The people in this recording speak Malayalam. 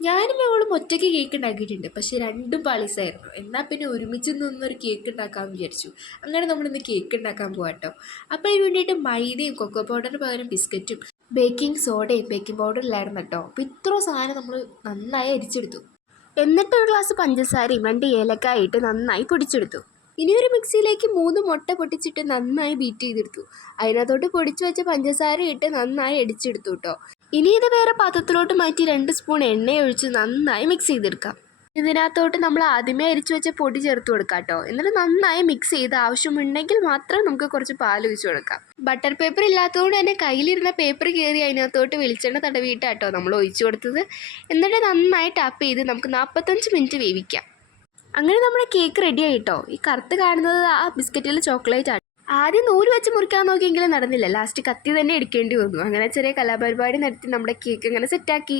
ഞാനും അവളും ഒറ്റയ്ക്ക് കേക്ക് ഉണ്ടാക്കിയിട്ടുണ്ട്. പക്ഷേ രണ്ടും പാളീസായിരുന്നു. എന്നാൽ പിന്നെ ഒരുമിച്ച് നിന്നൊരു കേക്ക് ഉണ്ടാക്കാമെന്ന് വിചാരിച്ചു. അങ്ങനെ നമ്മളിന്ന് കേക്ക് ഉണ്ടാക്കാൻ പോകാം അപ്പോൾ അതിന് വേണ്ടിയിട്ട് മൈദയും കൊക്കോ പൗഡറിന് പകരം ബിസ്ക്കറ്റും ബേക്കിംഗ് സോഡയും ബേക്കിംഗ് പൗഡർ ഇല്ലായിരുന്നു കേട്ടോ അപ്പോൾ ഇത്രയും സാധനം നമ്മൾ നന്നായി അരിച്ചെടുത്തു. എന്നിട്ട് ഒരു ഗ്ലാസ് പഞ്ചസാരയും രണ്ട് ഏലക്കായിട്ട് നന്നായി പൊടിച്ചെടുത്തു. ഇനി ഒരു മിക്സിയിലേക്ക് മൂന്ന് മുട്ട പൊട്ടിച്ചിട്ട് നന്നായി ബീറ്റ് ചെയ്തെടുത്തു. അതിനകത്തോട്ട് പൊടിച്ചു വെച്ച പഞ്ചസാര ഇട്ട് നന്നായി അടിച്ചെടുത്തു കേട്ടോ ഇനി ഇത് വേറെ പാത്രത്തിലോട്ട് മാറ്റി രണ്ട് സ്പൂൺ എണ്ണ ഒഴിച്ച് നന്നായി മിക്സ് ചെയ്തെടുക്കാം. ഇതിനകത്തോട്ട് നമ്മൾ ആദ്യമേ അരിച്ചു വെച്ച പൊടി ചേർത്ത് കൊടുക്കാം കേട്ടോ എന്നിട്ട് നന്നായി മിക്സ് ചെയ്ത് ആവശ്യമുണ്ടെങ്കിൽ മാത്രം നമുക്ക് കുറച്ച് പാൽ ഒഴിച്ചു കൊടുക്കാം. ബട്ടർ പേപ്പർ ഇല്ലാത്തതുകൊണ്ട് തന്നെ കയ്യിലിരുന്ന പേപ്പർ കയറി അതിനകത്തോട്ട് വെളിച്ചെണ്ണ തടവിയിട്ടാട്ടോ നമ്മൾ ഒഴിച്ചു കൊടുത്തത്. എന്നിട്ട് നന്നായി ടാപ്പ് ചെയ്ത് നമുക്ക് നാൽപ്പത്തഞ്ച് മിനിറ്റ് വേവിക്കാം. അങ്ങനെ നമ്മുടെ കേക്ക് റെഡി ആയിട്ടോ? ഈ കറുത്ത് കാണുന്നത് ആ ബിസ്ക്കറ്റിൽ ചോക്ലേറ്റ് ആണ്. ആദ്യം നൂൽ വെച്ച് മുറിക്കാൻ നോക്കിയെങ്കിലും നടന്നില്ല. ലാസ്റ്റ് കത്തി തന്നെ എടുക്കേണ്ടി വന്നു. അങ്ങനെ ചെറിയ കലാപരിപാടി നടത്തി നമ്മുടെ കേക്ക് അങ്ങനെ സെറ്റാക്കി